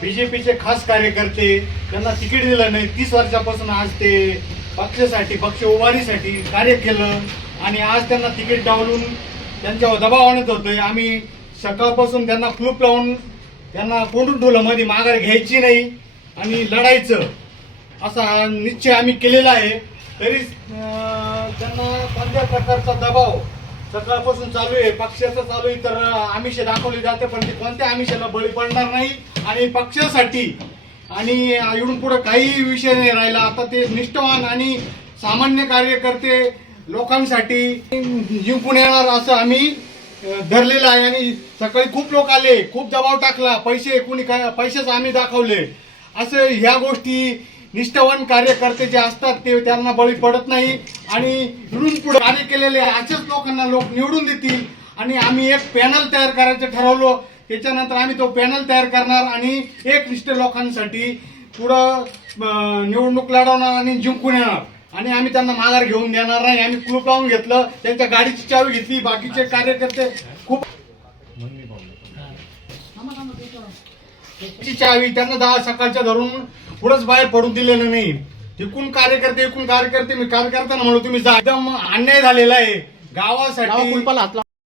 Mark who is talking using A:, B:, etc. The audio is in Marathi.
A: बीजेपीचे खास कार्यकर्ते त्यांना तिकीट दिलं नाही. तीस वर्षापासून आज ते पक्षासाठी पक्ष उभारीसाठी कार्य केलं आणि आज त्यांना तिकीट डावलून त्यांच्यावर दबाव आणत होतोय. आम्ही सकाळपासून त्यांना क्लूप लावून त्यांना कोंडून ठेवलं. मध्ये माघार घ्यायची नाही आणि लढायचं असा निश्चय आम्ही केलेला आहे. तरी त्यांना कोणत्या प्रकारचा दबाव सकाळपासून चालू आहे? पक्षाचं चालू आहे तर आमिष दाखवली जाते पण ते कोणत्या आमिषाला बळी पडणार नाही? आणि पक्षासाठी. आणि इकडून पुढे काही विषय नाही राहिला. आता ते निष्ठवान आणि सामान्य कार्यकर्ते लोकांसाठी जिंकून येणार असं आम्ही धरलेलं आहे. आणि सकाळी खूप लोक आले. खूप दबाव टाकला. पैसे कुणी काय पैसेच आम्ही दाखवले. असं ह्या गोष्टी निष्ठावान कार्यकर्ते जे असतात ते त्यांना बळी पडत नाही. आणि इकडून पुढे कार्य केलेले अशाच लोकांना लोक निवडून देतील. आणि आम्ही एक पॅनल तयार करायचं ठरवलं. त्याच्यानंतर आम्ही तो पॅनल तयार करणार आणि एक निष्ठ लोकांसाठी पुढं निवडणूक लढवणार आणि जिंकून येणार. आणि आम्ही त्यांना माघार घेऊन देणार नाही. आम्ही कुलूप लावून घेतलं त्यांच्या गाडीची चावी घेतली बाकीचे कार्यकर्ते खूप ची चावी त्यांना दहा सकाळच्या धरून पुढंच बाहेर पडून दिलेलं नाही. एकूण कार्यकर्ते एकूण कार्यकर्ते मी कार्यकर्त्यांना म्हणलो तुम्ही एकदम अन्याय झालेला आहे.
B: गावा
A: गावासाठी